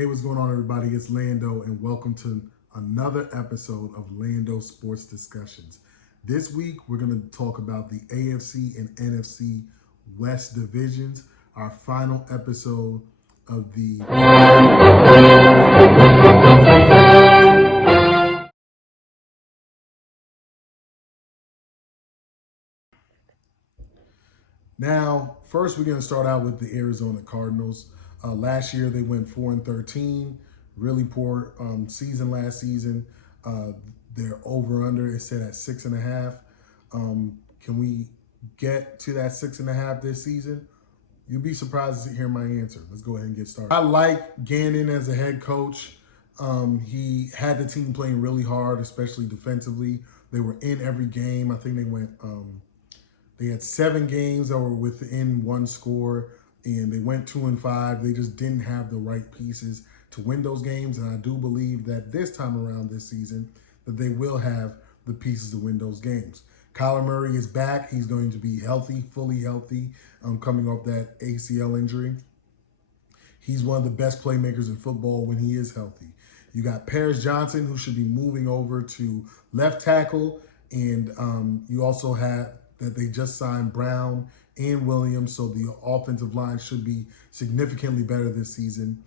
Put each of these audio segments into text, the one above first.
Hey, what's going on, everybody? It's Lando, and welcome to another episode of Lando Sports Discussions. This week, we're going to talk about the AFC and NFC West divisions, our final episode of the Now, first, we're going to start out with the Arizona Cardinals. Last year, they went 4-13. Really poor season last season. Their over/under is set at 6.5. Can we get to that 6.5 this season? You'll be surprised to hear my answer. Let's go ahead and get started. I like Gannon as a head coach. He had the team playing really hard, especially defensively. They were in every game. I think they had 7 games that were within one score, and they went 2-5. They just didn't have the right pieces to win those games, and I do believe that this time around this season that they will have the pieces to win those games. Kyler Murray is back. He's going to be healthy, fully healthy, coming off that ACL injury. He's one of the best playmakers in football when he is healthy. You got Paris Johnson, who should be moving over to left tackle, and you also have that they just signed Brown and Williams, so the offensive line should be significantly better this season.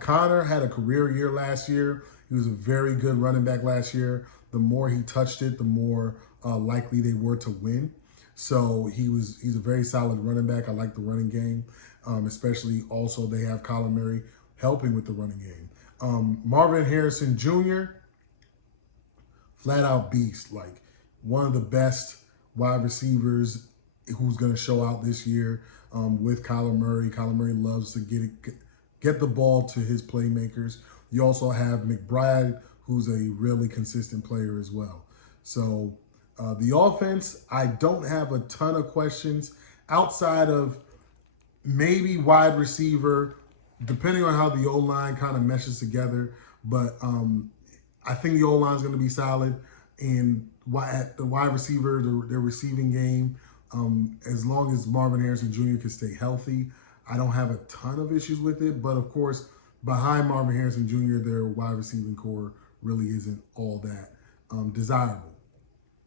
Connor had a career year last year. He was a very good running back last year. The more he touched it, the more likely they were to win. So he's a very solid running back. I like the running game, especially also they have Kyler Murray helping with the running game. Marvin Harrison Jr., flat out beast, like one of the best wide receivers who's going to show out this year with Kyler Murray. Kyler Murray loves to get the ball to his playmakers. You also have McBride, who's a really consistent player as well. So the offense, I don't have a ton of questions outside of maybe wide receiver, depending on how the O-line kind of meshes together. But I think the O-line is going to be solid. And at the wide receiver, their receiving game, as long as Marvin Harrison Jr. can stay healthy, I don't have a ton of issues with it. But, of course, behind Marvin Harrison Jr., their wide receiving core really isn't all that desirable.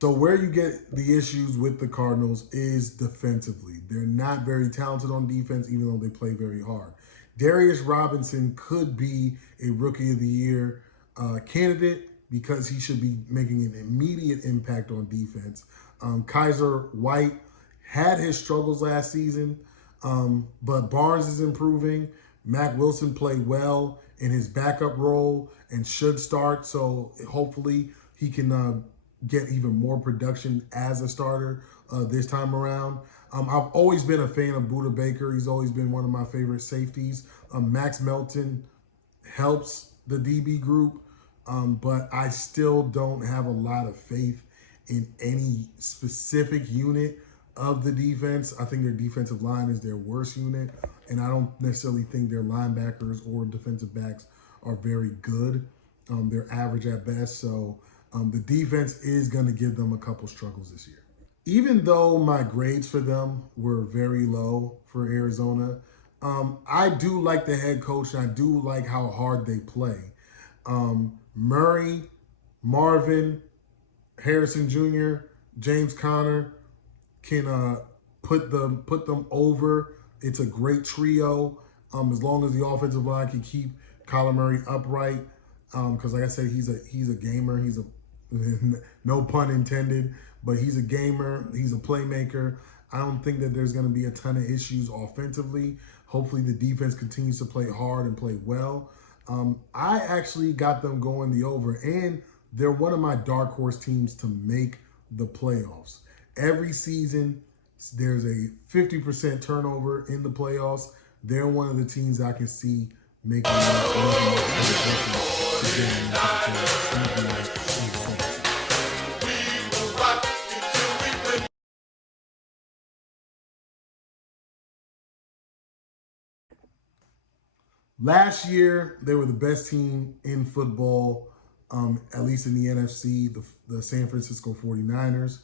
So where you get the issues with the Cardinals is defensively. They're not very talented on defense, even though they play very hard. Darius Robinson could be a Rookie of the Year candidate because he should be making an immediate impact on defense. Kaiser White had his struggles last season, but Barnes is improving. Mac Wilson played well in his backup role and should start, so hopefully he can get even more production as a starter this time around. I've always been a fan of Budda Baker. He's always been one of my favorite safeties. Max Melton helps the DB group, but I still don't have a lot of faith in any specific unit of the defense. I think their defensive line is their worst unit, and I don't necessarily think their linebackers or defensive backs are very good. They're average at best, so the defense is going to give them a couple struggles this year. Even though my grades for them were very low for Arizona, I do like the head coach, and I do like how hard they play. Murray, Marvin, Harrison Jr., James Conner can put them over. It's a great trio as long as the offensive line can keep Kyler Murray upright. Because like I said, he's a gamer. He's a no pun intended, but he's a gamer. He's a playmaker. I don't think that there's going to be a ton of issues offensively. Hopefully the defense continues to play hard and play well. I actually got them going the over, and they're one of my dark horse teams to make the playoffs. Every season, there's a 50% turnover in the playoffs. They're one of the teams I can see making Last year, they were the best team in football, at least in the NFC, the San Francisco 49ers.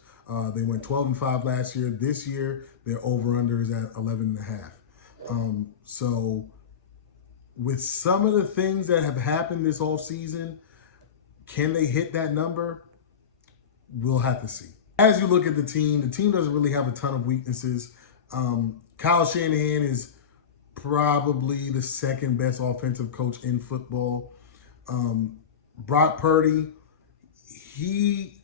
They went 12-5 last year. This year, their over-under is at 11.5. So with some of the things that have happened this offseason, can they hit that number? We'll have to see. As you look at the team doesn't really have a ton of weaknesses. Kyle Shanahan is probably the second best offensive coach in football. Brock Purdy, he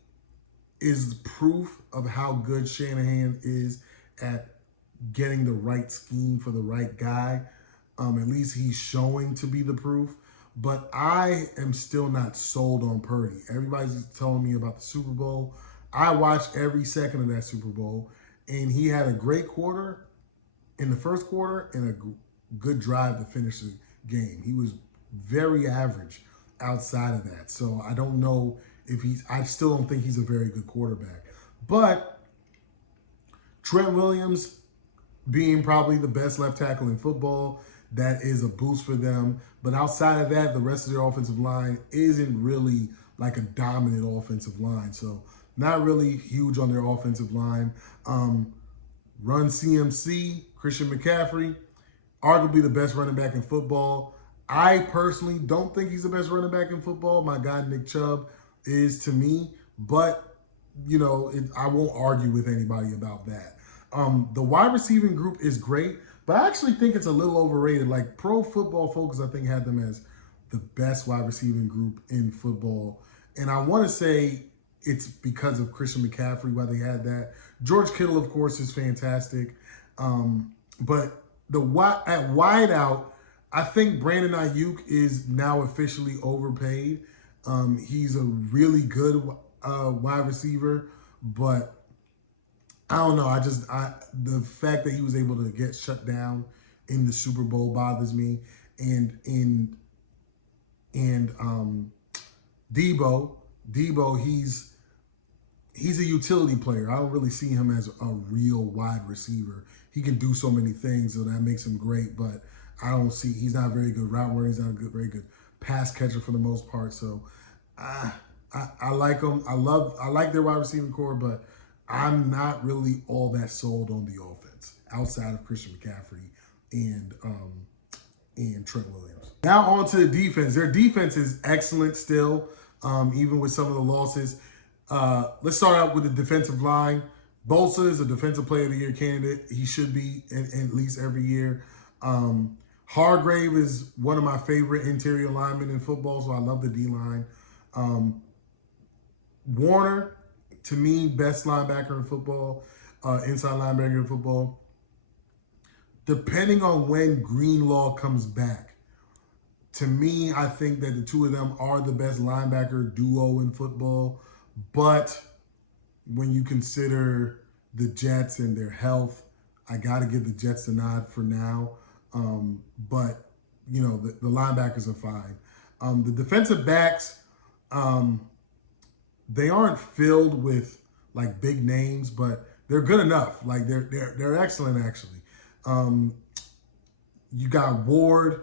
is proof of how good Shanahan is at getting the right scheme for the right guy. At least he's showing to be the proof. But I am still not sold on Purdy. Everybody's telling me about the Super Bowl. I watched every second of that Super Bowl, and he had a great quarter in the first quarter and a good drive to finish the game. He was very average outside of that. So I don't know if I still don't think he's a very good quarterback. But Trent Williams being probably the best left tackle in football, that is a boost for them. But outside of that, the rest of their offensive line isn't really like a dominant offensive line. So not really huge on their offensive line. Run CMC, Christian McCaffrey, arguably the best running back in football. I personally don't think he's the best running back in football. My guy Nick Chubb is to me, but I won't argue with anybody about that. The wide receiving group is great, but I actually think it's a little overrated. Like Pro Football Focus, I think had them as the best wide receiving group in football. And I want to say it's because of Christian McCaffrey why they had that. George Kittle, of course, is fantastic. But at wideout, I think Brandon Ayuk is now officially overpaid. He's a really good wide receiver, but I don't know. The fact that he was able to get shut down in the Super Bowl bothers me. And Debo, he's a utility player. I don't really see him as a real wide receiver. He can do so many things, so that makes him great. But he's not a very good route runner. He's not a very good pass catcher for the most part. So I like him. I like their wide receiving core, but I'm not really all that sold on the offense outside of Christian McCaffrey and Trent Williams. Now on to the defense. Their defense is excellent still, even with some of the losses. Let's start out with the defensive line. Bosa is a Defensive Player of the Year candidate. He should be at least every year. Hargrave is one of my favorite interior linemen in football, so I love the D-line. Warner, to me, best linebacker in football, inside linebacker in football. Depending on when Greenlaw comes back, to me, I think that the two of them are the best linebacker duo in football. But when you consider the Jets and their health, I got to give the Jets the nod for now. But, the linebackers are fine. The defensive backs, they aren't filled with like big names, but they're good enough. Like they're excellent actually. You got Ward.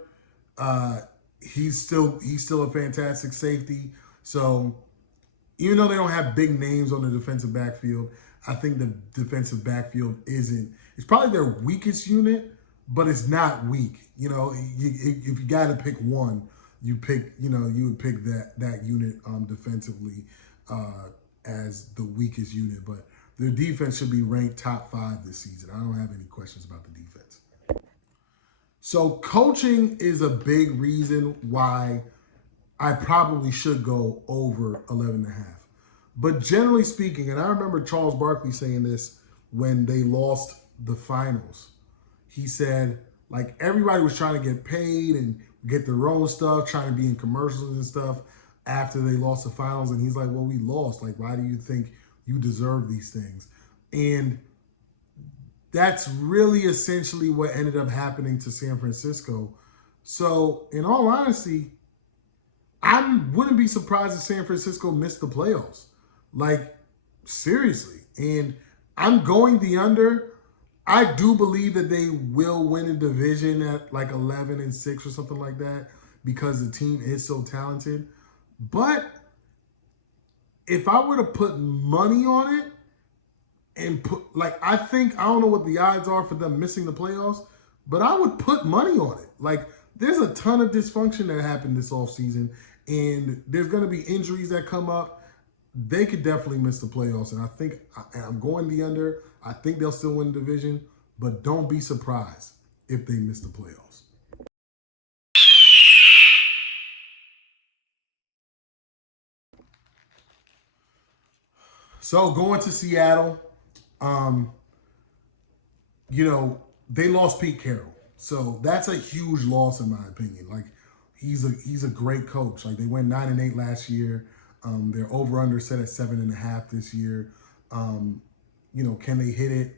He's still a fantastic safety. So even though they don't have big names on the defensive backfield, I think the defensive backfield it's probably their weakest unit, but it's not weak. If you got to pick one, you would pick that unit defensively as the weakest unit. But their defense should be ranked top 5 this season. I don't have any questions about the defense. So coaching is a big reason why I probably should go over 11.5. But generally speaking, and I remember Charles Barkley saying this when they lost the finals. He said, like, everybody was trying to get paid and get their own stuff, trying to be in commercials and stuff after they lost the finals. And he's like, well, we lost. Like, why do you think you deserve these things? And that's really essentially what ended up happening to San Francisco. So, in all honesty, I wouldn't be surprised if San Francisco missed the playoffs. Like, seriously. And I'm going the under. I do believe that they will win a division at like 11-6 or something like that because the team is so talented. But if I were to put money on it and I don't know what the odds are for them missing the playoffs, but I would put money on it. Like, there's a ton of dysfunction that happened this offseason, and there's going to be injuries that come up. They could definitely miss the playoffs, and I think I'm going the under. I think they'll still win the division, but don't be surprised if they miss the playoffs. So going to Seattle, they lost Pete Carroll. So that's a huge loss in my opinion. Like he's a great coach. Like they went 9-8 last year. They're over under set at 7.5 this year. Can they hit it?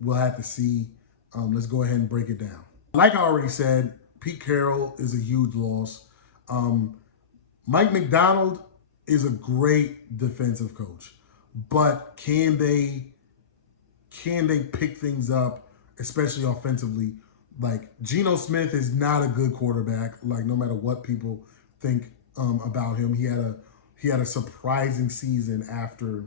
We'll have to see. Let's go ahead and break it down. Like I already said, Pete Carroll is a huge loss. Mike McDonald is a great defensive coach, but can they pick things up, especially offensively? Like Geno Smith is not a good quarterback. Like no matter what people think about him, he had a surprising season after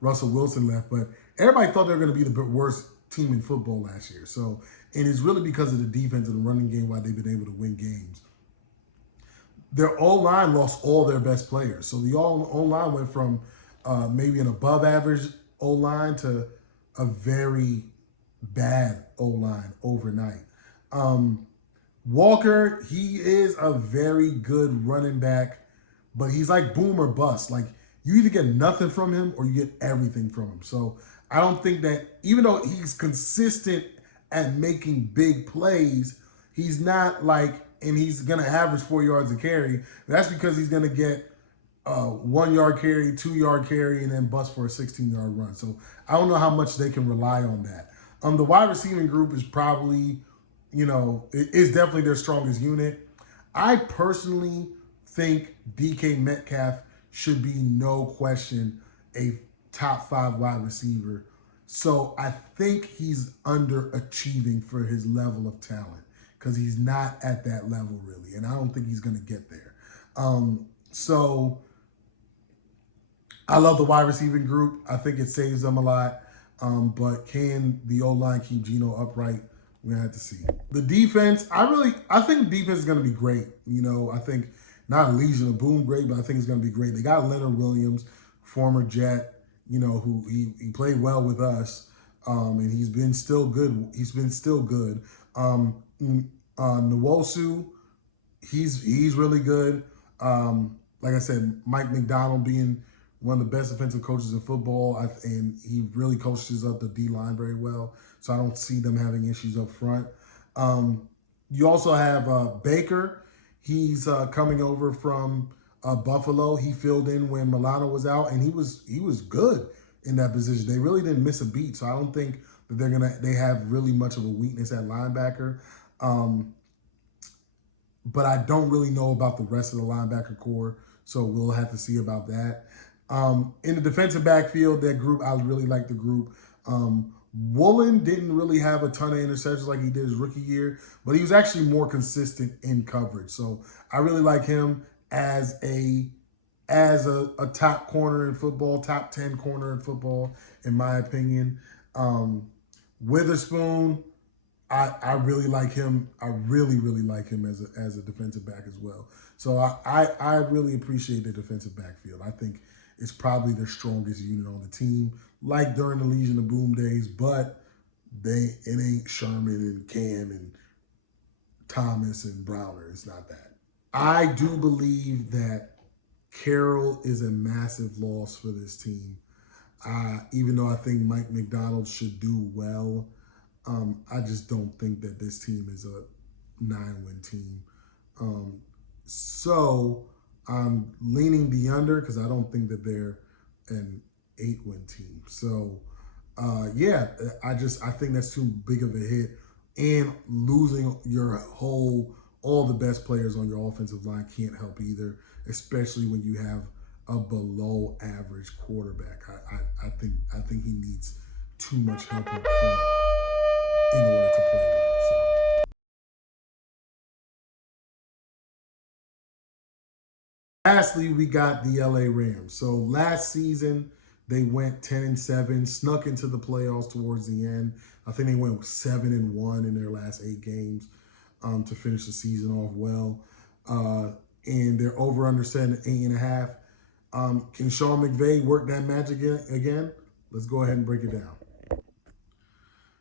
Russell Wilson left, but everybody thought they were going to be the worst team in football last year. So, and it's really because of the defense and the running game why they've been able to win games. Their O-line lost all their best players. So the O-line went from maybe an above average O-line to a very bad O-line overnight. Walker, he is a very good running back, but he's like boom or bust. Like you either get nothing from him or you get everything from him. So I don't think that, even though he's consistent at making big plays, he's not like, and he's going to average 4 yards a carry. That's because he's going to get 1 yard carry, 2 yard carry, and then bust for a 16-yard run. So I don't know how much they can rely on that. The wide receiving group is probably, is definitely their strongest unit. I personally think DK Metcalf should be no question a top 5 wide receiver. So I think he's underachieving for his level of talent because he's not at that level really, and I don't think he's going to get there. So I love the wide receiving group. I think it saves them a lot. But can the O-line keep Geno upright? We're going to have to see. The defense, I think the defense is going to be great. I think not Legion of Boom great, but I think it's going to be great. They got Leonard Williams, former Jet, who he played well with us, and he's been still good. Nwosu, he's really good. Like I said, Mike McDonald being one of the best defensive coaches in football, and he really coaches up the D-line very well. So I don't see them having issues up front. You also have Baker. He's coming over from Buffalo. He filled in when Milano was out, and he was good in that position. They really didn't miss a beat, so I don't think that they have really much of a weakness at linebacker. But I don't really know about the rest of the linebacker core, so we'll have to see about that. In the defensive backfield, that group, I really like the group. Woolen didn't really have a ton of interceptions like he did his rookie year, but he was actually more consistent in coverage. So I really like him as a top corner in football, top 10 corner in football, in my opinion. Witherspoon, I really like him. I really like him as a defensive back as well. So I really appreciate the defensive backfield. I think it's probably the strongest unit on the team, like during the Legion of Boom days, but it ain't Sherman and Cam and Thomas and Browner. It's not that. I do believe that Carroll is a massive loss for this team. Even though I think Mike McDonald should do well, I just don't think that this team is a 9-win team. So I'm leaning the under because I don't think that they're an 8-win team. So I think that's too big of a hit, and losing all the best players on your offensive line can't help either, especially when you have a below average quarterback. I think he needs too much help up front in order to play well. So. Lastly, we got the LA Rams. So last season, they went 10-7, snuck into the playoffs towards the end. I think they went 7-1 in their last 8 games. to finish the season off well. And they're over under set at 8.5. Can Sean McVay work that magic again? Let's go ahead and break it down.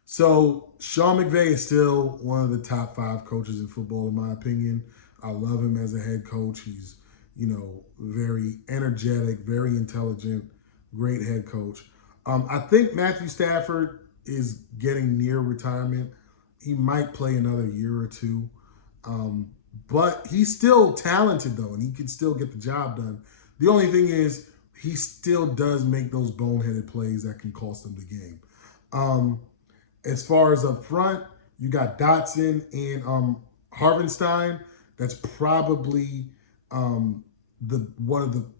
So Sean McVay is still one of the top 5 coaches in football, in my opinion. I love him as a head coach. He's, very energetic, very intelligent, great head coach. I think Matthew Stafford is getting near retirement. He might play another year or two. But he's still talented, though, and he can still get the job done. The only thing is he still does make those boneheaded plays that can cost him the game. As far as up front, you got Dotson and Harvenstein. That's probably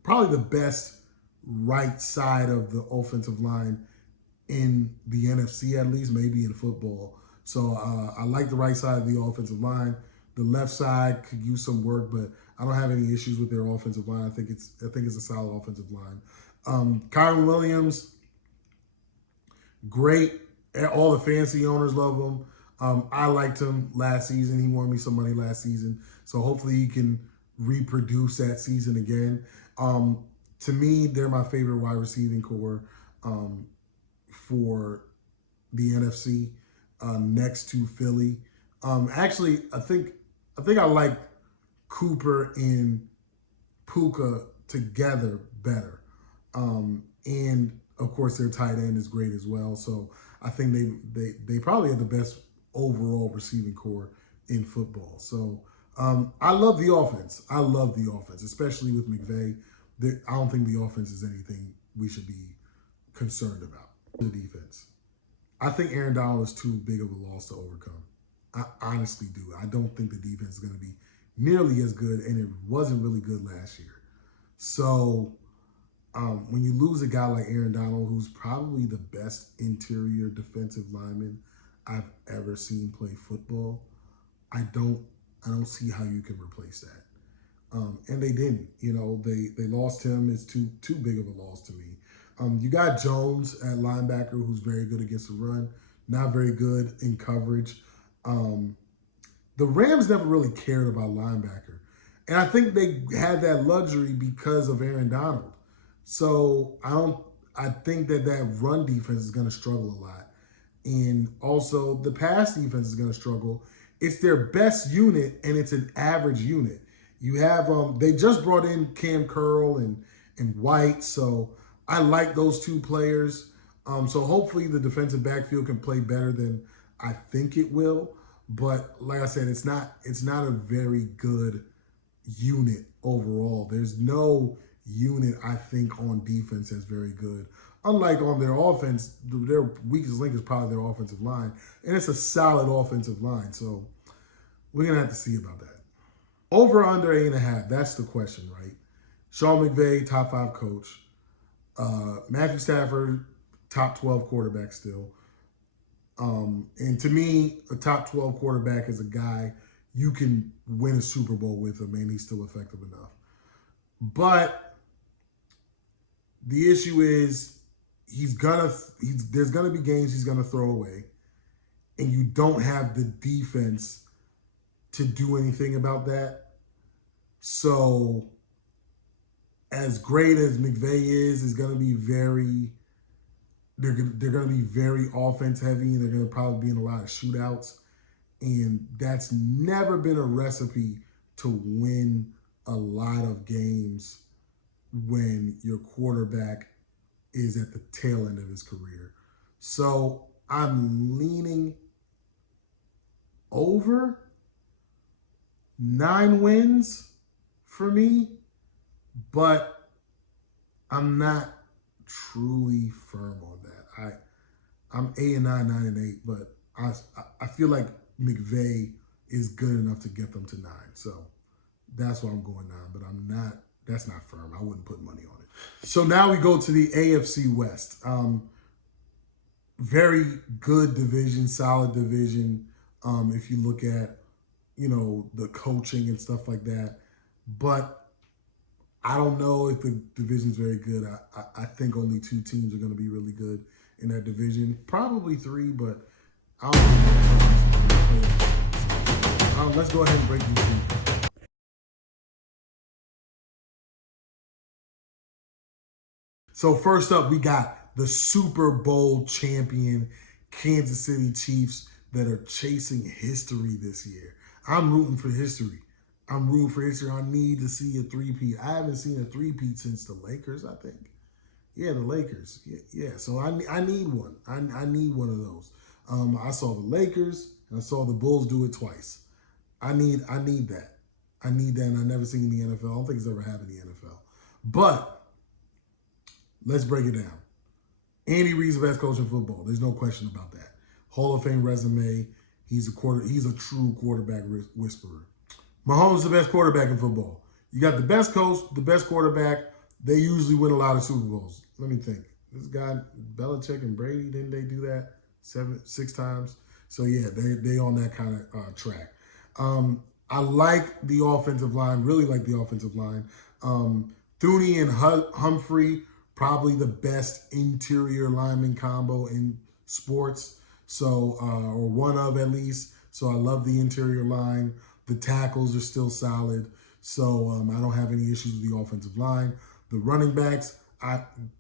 probably the best right side of the offensive line in the NFC, at least, maybe in football. So I like the right side of the offensive line. The left side could use some work, but I don't have any issues with their offensive line. I think it's a solid offensive line. Kyron Williams, great. All the fantasy owners love him. I liked him last season. He won me some money last season. So hopefully he can reproduce that season again. To me, they're my favorite wide receiving core for the NFC next to Philly. Actually, I think I like Cooper and Puka together better. And of course, their tight end is great as well. So I think they probably have the best overall receiving core in football. So I love the offense. I love the offense, especially with McVay. I don't think the offense is anything we should be concerned about. The defense. I think Aaron Donald is too big of a loss to overcome. I honestly do. I don't think the defense is going to be nearly as good, and it wasn't really good last year. So when you lose a guy like Aaron Donald, who's probably the best interior defensive lineman I've ever seen play football, I don't see how you can replace that. And they didn't. They lost him. It's too big of a loss to me. You got Jones at linebacker, who's very good against the run, not very good in coverage. The Rams never really cared about linebacker. And I think they had that luxury because of Aaron Donald. So I think that run defense is going to struggle a lot. And also the pass defense is going to struggle. It's their best unit, and it's an average unit. You have they just brought in Cam Curl and White, so I like those two players. So hopefully the defensive backfield can play better than I think it will. But like I said, it's not a very good unit overall. There's no unit, I think, on defense that's very good. Unlike on their offense, their weakest link is probably their offensive line. And it's a solid offensive line. So we're going to have to see about that. Over under 8.5, that's the question, right? Sean McVay, top 5 coach. Matthew Stafford, top 12 quarterback still. And to me, a top 12 quarterback is a guy you can win a Super Bowl with him, and he's still effective enough. But the issue is there's gonna be games he's gonna throw away, and you don't have the defense to do anything about that. So as great as McVay is gonna be they're going to be very offense heavy, and they're going to probably be in a lot of shootouts. And that's never been a recipe to win a lot of games when your quarterback is at the tail end of his career. So I'm leaning over 9 wins for me, but I'm not truly firm on that. I'm 8-9, 9-8, but I feel like McVay is good enough to get them to 9. So that's why I'm going 9, but that's not firm. I wouldn't put money on it. So now we go to the AFC West. Very good division, solid division. If you look at, the coaching and stuff like that. But I don't know if the division's very good. I think only 2 teams are going to be really good in that division. Probably 3, but I don't know. Let's go ahead and break these things down. So first up, we got the Super Bowl champion Kansas City Chiefs that are chasing history this year. I'm rooting for history. I'm rooting for history. I need to see a three-peat. I haven't seen a three-peat since the Lakers, I think. Yeah, the Lakers. Yeah. So I need one. I need one of those. I saw the Lakers and I saw the Bulls do it twice. I need that. I need that, and I've never seen in the NFL. I don't think it's ever happened in the NFL. But let's break it down. Andy Reid's the best coach in football. There's no question about that. Hall of Fame resume. He's a true quarterback whisperer. Mahomes is the best quarterback in football. You got the best coach, the best quarterback. They usually win a lot of Super Bowls. Let me think. This guy, Belichick and Brady, didn't they do that 6 times? So yeah, they on that kind of track. I like the offensive line, really like the offensive line. Thuney and Humphrey, probably the best interior lineman combo in sports. So, or one of at least. So I love the interior line. The tackles are still solid. So I don't have any issues with the offensive line. The running backs,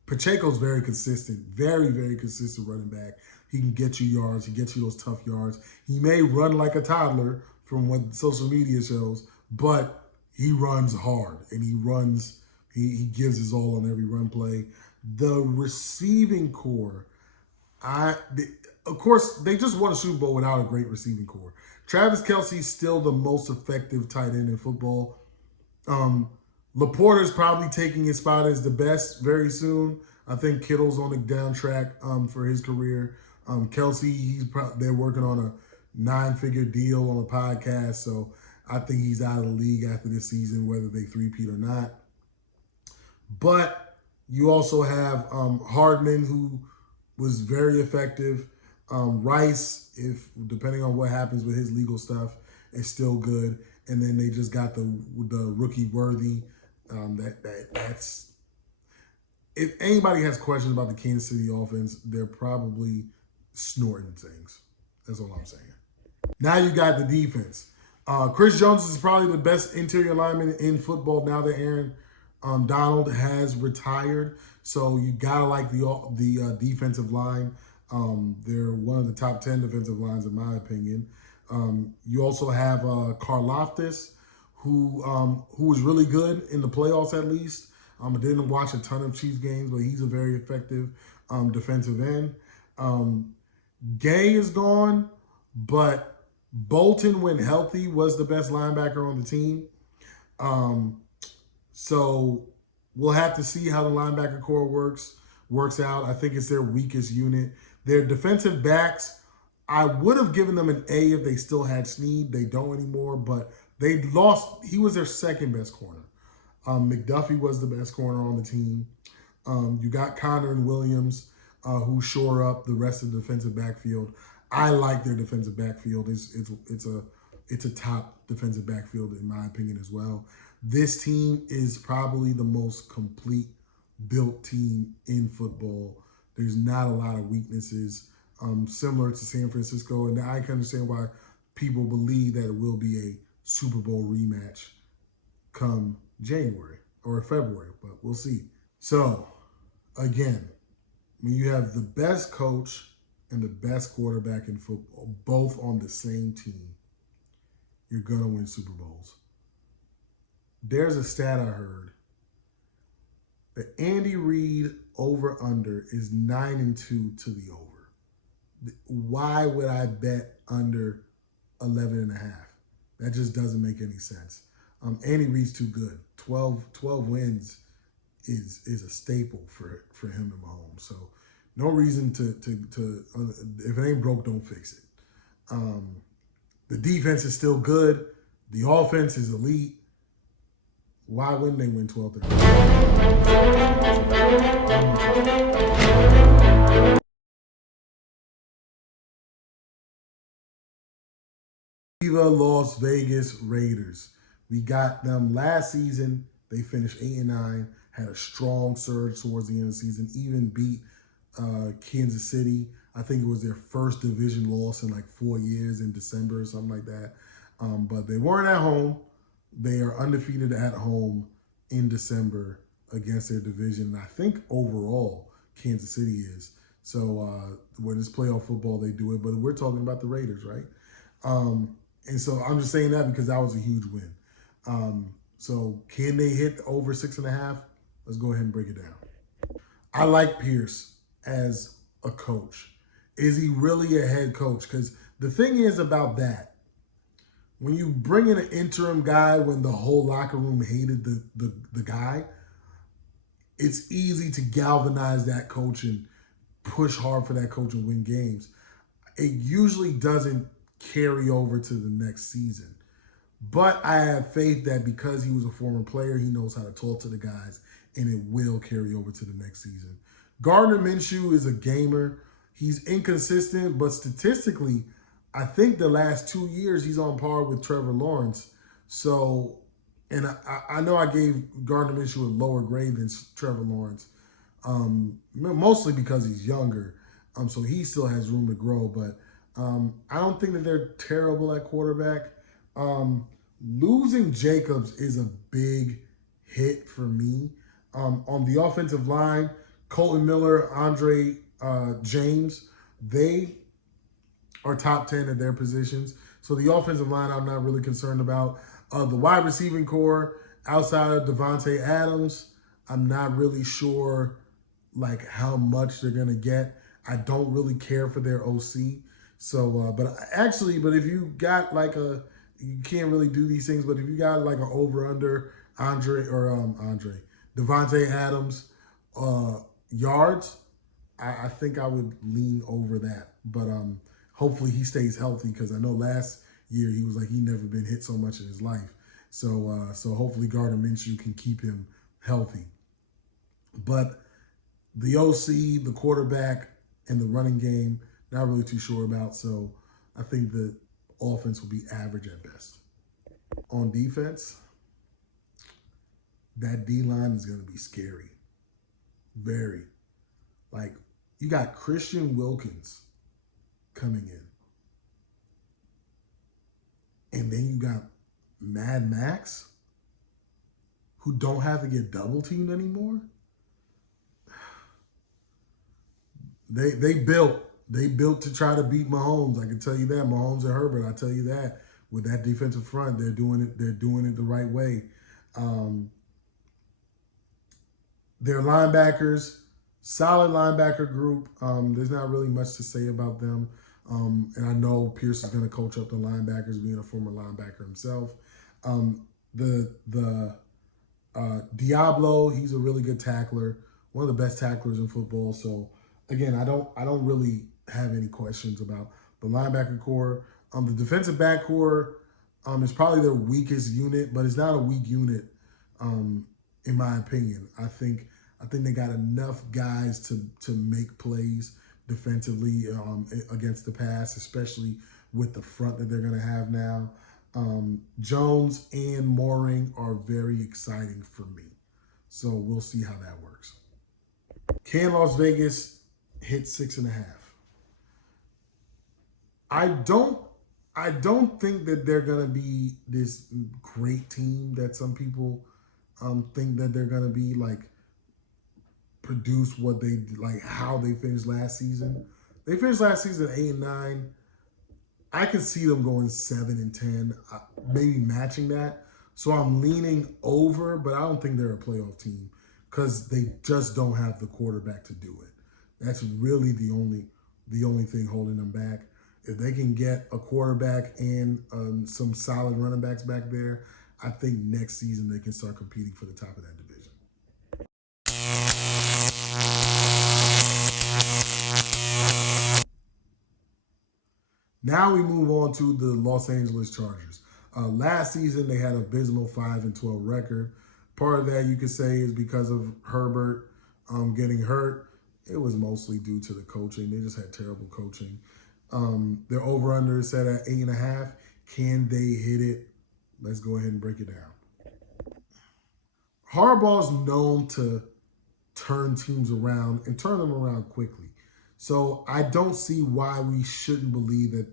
Pacheco's very consistent, very, very consistent running back. He can get you yards. He gets you those tough yards. He may run like a toddler from what social media shows, but he runs hard and he gives his all on every run play. The receiving core, of course, they just won a Super Bowl without a great receiving core. Travis Kelce's still the most effective tight end in football. Laporta's probably taking his spot as the best very soon. I think Kittle's on the down track for his career. Kelce, they're working on a 9-figure deal on a podcast, so I think he's out of the league after this season, whether they three-peat or not. But you also have Hardman, who was very effective. Rice, if depending on what happens with his legal stuff, is still good. And then they just got the rookie Worthy. That's if anybody has questions about the Kansas City offense, they're probably snorting things. That's all I'm saying. Now you got the defense. Chris Jones is probably the best interior lineman in football now that Aaron Donald has retired. So you gotta like the defensive line. They're one of the top 10 defensive lines in my opinion. You also have Karlaftis, who was really good in the playoffs at least. I didn't watch a ton of Chiefs games, but he's a very effective defensive end. Gay is gone, but Bolton, when healthy, was the best linebacker on the team. So we'll have to see how the linebacker core works out. I think it's their weakest unit. Their defensive backs, I would have given them an A if they still had Snead. They don't anymore, but they lost. He was their second best corner. McDuffie was the best corner on the team. You got Connor and Williams, who shore up the rest of the defensive backfield. I like their defensive backfield. It's a top defensive backfield in my opinion as well. This team is probably the most complete built team in football. There's not a lot of weaknesses, similar to San Francisco, and I can understand why people believe that it will be a Super Bowl rematch come January or February, but we'll see. So, again, when you have the best coach and the best quarterback in football, both on the same team, you're going to win Super Bowls. There's a stat I heard that Andy Reid over-under is 9-2 to the over. Why would I bet under 11.5? That just doesn't make any sense. Andy Reid's too good. 12 wins is a staple for him and Mahomes. So no reason to if it ain't broke, don't fix it. The defense is still good. The offense is elite. Why wouldn't they win 12-13? Las Vegas Raiders. We got them last season. They finished 8-9, had a strong surge towards the end of the season, even beat Kansas City. I think it was their first division loss in like 4 years in December or something like that. But they weren't at home. They are undefeated at home in December against their division. And I think overall, Kansas City is. So when it's playoff football, they do it. But we're talking about the Raiders, right? And so I'm just saying that because that was a huge win. So can they hit over 6.5? Let's go ahead and break it down. I like Pierce as a coach. Is he really a head coach? Because the thing is about that, when you bring in an interim guy when the whole locker room hated the guy, it's easy to galvanize that coach and push hard for that coach and win games. It usually doesn't carry over to the next season. But I have faith that because he was a former player, he knows how to talk to the guys, and it will carry over to the next season. Gardner Minshew is a gamer. He's inconsistent, but statistically, I think the last 2 years he's on par with Trevor Lawrence. So, and I know I gave Gardner Minshew a lower grade than Trevor Lawrence, mostly because he's younger. So he still has room to grow, but I don't think that they're terrible at quarterback. Losing Jacobs is a big hit for me. On the offensive line, Colton Miller, Andre James, they are top 10 at their positions. So the offensive line I'm not really concerned about. The wide receiving core, outside of Devontae Adams, I'm not really sure like how much they're going to get. I don't really care for their OC. So, but if you got like you can't really do these things, but if you got like an over-under Devontae Adams yards, I think I would lean over that. But hopefully he stays healthy because I know last year he was like he never been hit so much in his life. So hopefully Gardner Minshew can keep him healthy. But the OC, the quarterback, and the running game, not really too sure about. So I think the offense will be average at best. On defense, that D-line is going to be scary. Very. Like, you got Christian Wilkins coming in. And then you got Mad Max, who don't have to get double-teamed anymore. They built to try to beat Mahomes. I can tell you that. Mahomes and Herbert, I tell you that. With that defensive front, they're doing it the right way. Their linebackers, solid linebacker group. There's not really much to say about them. And I know Pierce is going to coach up the linebackers, being a former linebacker himself. Diablo, he's a really good tackler, one of the best tacklers in football. So again, I don't really have any questions about the linebacker core. The defensive back core is probably their weakest unit, but it's not a weak unit, in my opinion. I think they got enough guys to make plays defensively against the pass, especially with the front that they're going to have now. Jones and Mooring are very exciting for me. So we'll see how that works. Can Las Vegas hit 6.5? I don't think that they're going to be this great team that some people think that they're going to be, like produce what they like how they finished last season. They finished last season 8-9. I can see them going 7-10, maybe matching that. So I'm leaning over, but I don't think they're a playoff team because they just don't have the quarterback to do it. That's really the only thing holding them back. If they can get a quarterback and some solid running backs back there, I think next season they can start competing for the top of that division. Now we move on to the Los Angeles Chargers. Last season, they had an abysmal 5-12 record. Part of that, you could say, is because of Herbert getting hurt. It was mostly due to the coaching. They just had terrible coaching. Their over-under is set at 8.5. Can they hit it? Let's go ahead and break it down. Harbaugh's known to turn teams around and turn them around quickly. So I don't see why we shouldn't believe that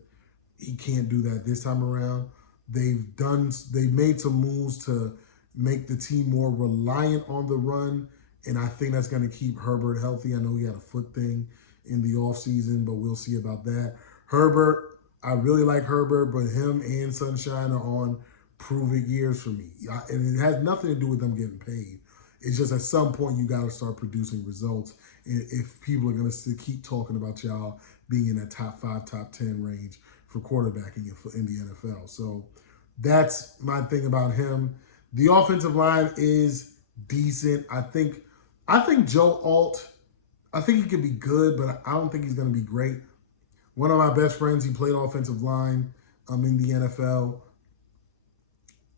he can't do that this time around. They've made some moves to make the team more reliant on the run, and I think that's going to keep Herbert healthy. I know he had a foot thing in the offseason, but we'll see about that. Herbert, I really like Herbert, but him and Sunshine are on prove-it years for me. And it has nothing to do with them getting paid. It's just at some point you got to start producing results if people are going to keep talking about y'all being in that top 5, top 10 range for quarterbacking in the NFL. So that's my thing about him. The offensive line is decent. I think Joe Alt, I think he could be good, but I don't think he's going to be great. One of my best friends, he played offensive line in the NFL.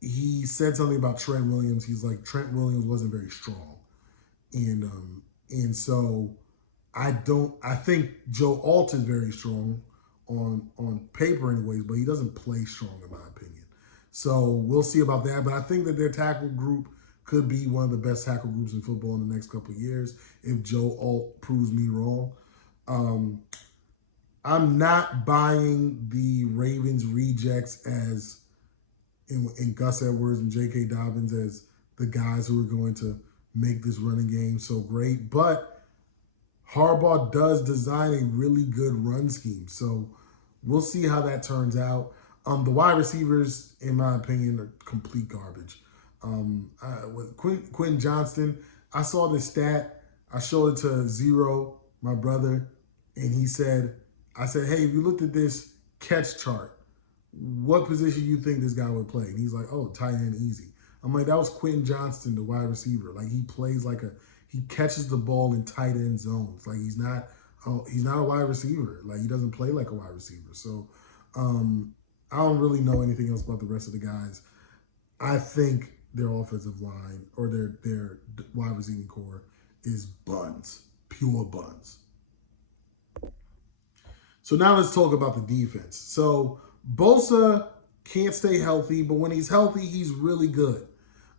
He said something about Trent Williams. He's like, Trent Williams wasn't very strong. And so I think Joe Alt is very strong on paper anyways, but he doesn't play strong in my opinion. So we'll see about that. But I think that their tackle group could be one of the best tackle groups in football in the next couple of years if Joe Alt proves me wrong. I'm not buying the Ravens rejects as in Gus Edwards and J.K. Dobbins as the guys who are going to make this running game so great. But Harbaugh does design a really good run scheme. So we'll see how that turns out. The wide receivers, in my opinion, are complete garbage. With Quentin Johnston, I saw this stat. I showed it to Zero, my brother, and I said, hey, if you looked at this catch chart, what position you think this guy would play? And he's like, oh, tight end easy. I'm like, that was Quentin Johnston, the wide receiver. Like, he plays he catches the ball in tight end zones. Like, he's not a wide receiver. Like, he doesn't play like a wide receiver. So I don't really know anything else about the rest of the guys. I think their offensive line or their wide receiving core is buns, pure buns. So now let's talk about the defense. So Bosa can't stay healthy, but when he's healthy, he's really good.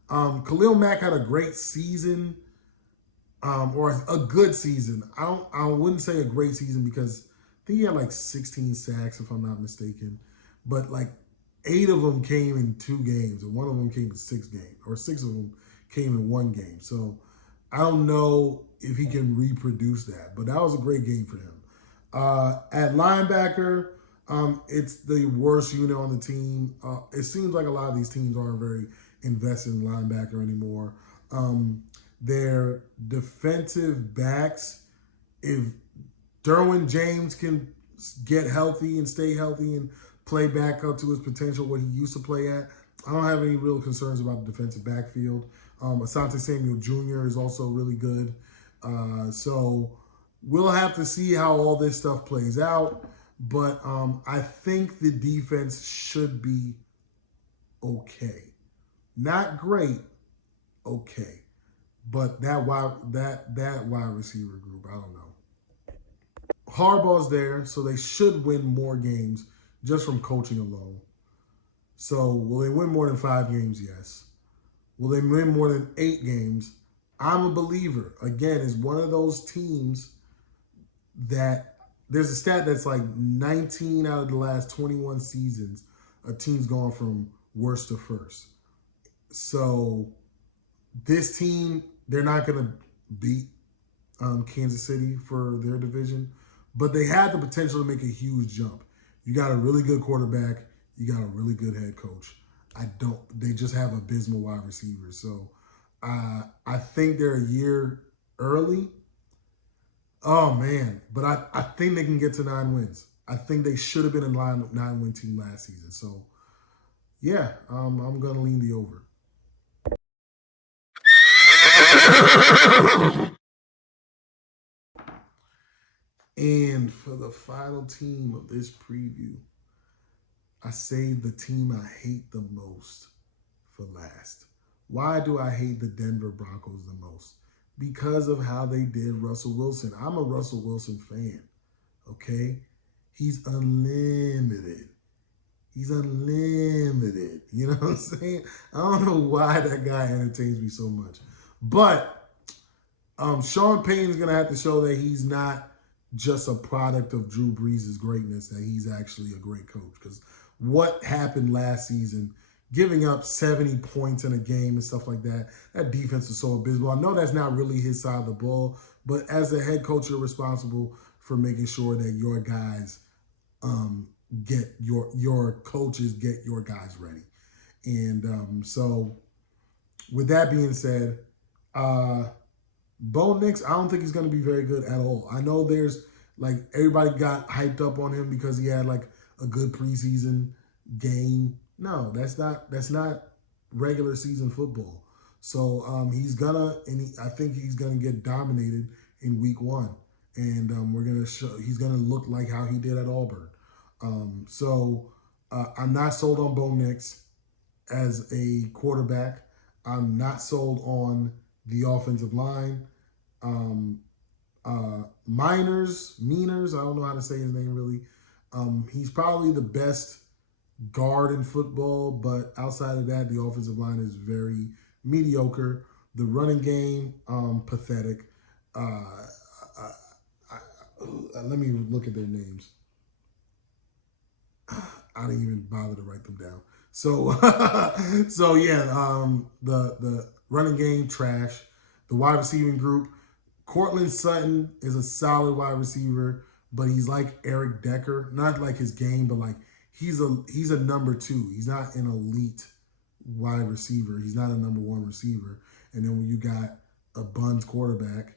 Khalil Mack had a great season, or a good season. I wouldn't say a great season because I think he had like 16 sacks, if I'm not mistaken. But like 8 of them came in 2 games, and 1 of them came in 6 games, or 6 of them came in 1 game. So I don't know if he can reproduce that, but that was a great game for him. At linebacker, it's the worst unit on the team. It seems like a lot of these teams aren't very invested in linebacker anymore. Their defensive backs, if Derwin James can get healthy and stay healthy and play back up to his potential, what he used to play at, I don't have any real concerns about the defensive backfield. Asante Samuel Jr. is also really good. So we'll have to see how all this stuff plays out. But I think the defense should be okay. Not great, okay. But that wide receiver group, I don't know. Harbaugh's there, so they should win more games just from coaching alone. So will they win more than 5 games? Yes. Will they win more than 8 games? I'm a believer. Again, it's one of those teams that there's a stat that's like 19 out of the last 21 seasons, a team's gone from worst to first. So this team, they're not going to beat Kansas City for their division, but they had the potential to make a huge jump. You got a really good quarterback. You got a really good head coach. They just have abysmal wide receivers. So I think they're a year early. Oh, man. But I think they can get to 9 wins. I think they should have been a 9-win team last season. So, yeah, I'm going to lean the over. And for the final team of this preview, I saved the team I hate the most for last. Why do I hate the Denver Broncos the most? Because of how they did Russell Wilson. I'm a Russell Wilson fan, okay? He's unlimited. He's unlimited. You know what I'm saying? I don't know why that guy entertains me so much. But Sean Payton's going to have to show that he's not just a product of Drew Brees' greatness that he's actually a great coach. Because what happened last season, giving up 70 points in a game and stuff like that, that defense is so abysmal. I know that's not really his side of the ball, but as a head coach, you're responsible for making sure that your guys get your coaches get your guys ready. And so with that being said, Bo Nix, I don't think he's going to be very good at all. I know there's like everybody got hyped up on him because he had like a good preseason game. No, that's not regular season football. So I think he's gonna get dominated in week 1, and he's gonna look like how he did at Auburn. I'm not sold on Bo Nix as a quarterback. I'm not sold on the offensive line. Meaners, I don't know how to say his name really. He's probably the best guard in football, but outside of that, the offensive line is very mediocre. The running game, pathetic. Let me look at their names. I didn't even bother to write them down. So, the running game trash. The wide receiving group, Cortland Sutton is a solid wide receiver, but he's like Eric Decker, not like his game, but like he's a number 2. He's not an elite wide receiver. He's not a number 1 receiver. And then when you got a Buns quarterback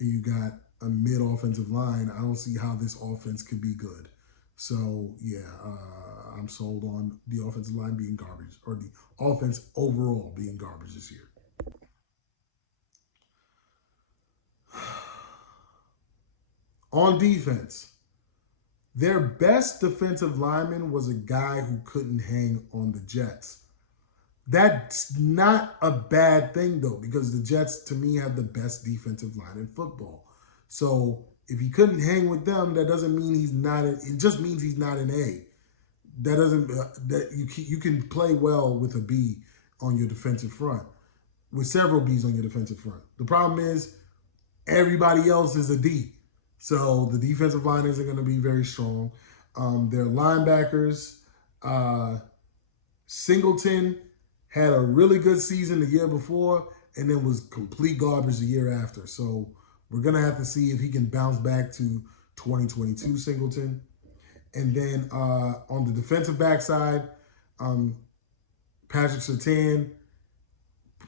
and you got a mid offensive line, I don't see how this offense could be good. So I'm sold on the offensive line being garbage, or the offense overall being garbage this year. On defense, their best defensive lineman was a guy who couldn't hang on the Jets. That's not a bad thing, though, because the Jets, to me, have the best defensive line in football. So if he couldn't hang with them, that doesn't mean he's not. It just means he's not an A. That doesn't that you can play well with a B on your defensive front, with several Bs on your defensive front. The problem is everybody else is a D. So the defensive line isn't going to be very strong. Their linebackers, Singleton had a really good season the year before and then was complete garbage the year after. So we're going to have to see if he can bounce back to 2022 Singleton. And then on the defensive backside, Patrick Surtain,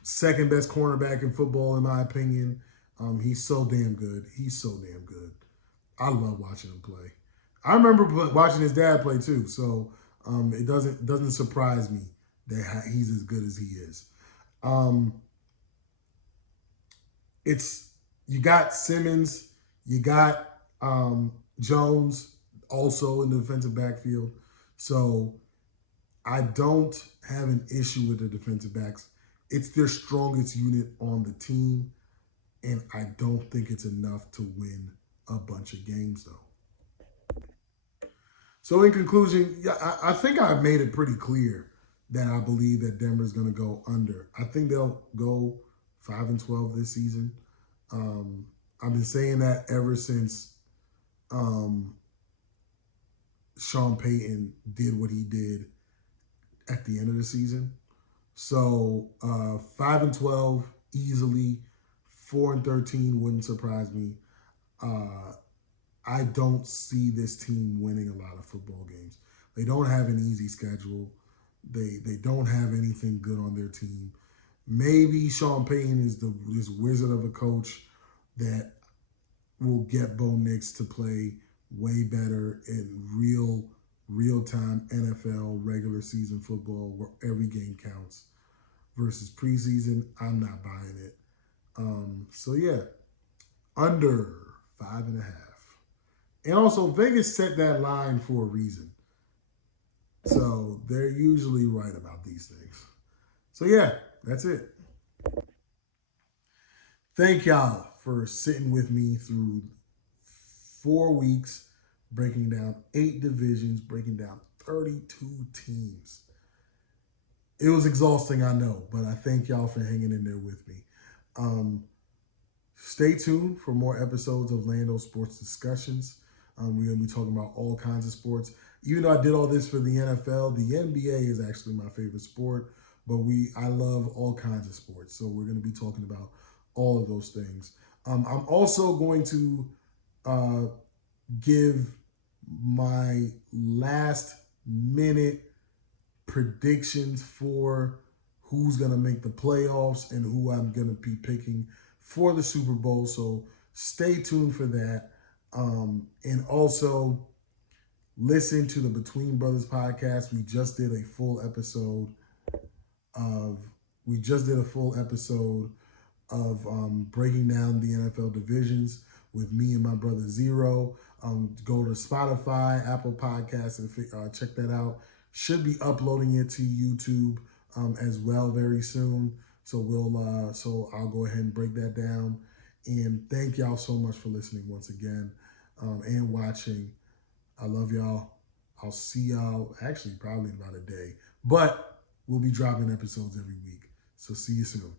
second best cornerback in football, in my opinion. He's so damn good. I love watching him play. I remember watching his dad play too, so it doesn't surprise me that he's as good as he is. You got Simmons, you got Jones also in the defensive backfield, so I don't have an issue with the defensive backs. It's their strongest unit on the team, and I don't think it's enough to win a bunch of games, though. So in conclusion, I think I've made it pretty clear that I believe that Denver's going to go under. I think they'll go 5-12 this season. I've been saying that ever since Sean Payton did what he did at the end of the season. So 5-12 easily, 4-13 wouldn't surprise me. I don't see this team winning a lot of football games. They don't have an easy schedule. They don't have anything good on their team. Maybe Sean Payton is this wizard of a coach that will get Bo Nix to play way better in real-time NFL regular season football where every game counts versus preseason. I'm not buying it. Under 5.5. And also, Vegas set that line for a reason. So they're usually right about these things. So that's it. Thank y'all for sitting with me through 4 weeks, breaking down 8 divisions, breaking down 32 teams. It was exhausting, I know, but I thank y'all for hanging in there with me. Stay tuned for more episodes of Lando Sports Discussions. We're going to be talking about all kinds of sports. Even though I did all this for the NFL, the NBA is actually my favorite sport, but I love all kinds of sports. So we're going to be talking about all of those things. I'm also going to give my last minute predictions for who's going to make the playoffs and who I'm going to be picking for the Super Bowl. So stay tuned for that. And also listen to the Between Brothers podcast. We just did a full episode of breaking down the NFL divisions with me and my brother Zero. Go to Spotify, Apple Podcasts, and check that out. Should be uploading it to YouTube as well very soon. So I'll go ahead and break that down. And thank y'all so much for listening once again and watching. I love y'all. I'll see y'all actually probably in about a day, but we'll be dropping episodes every week. So see you soon.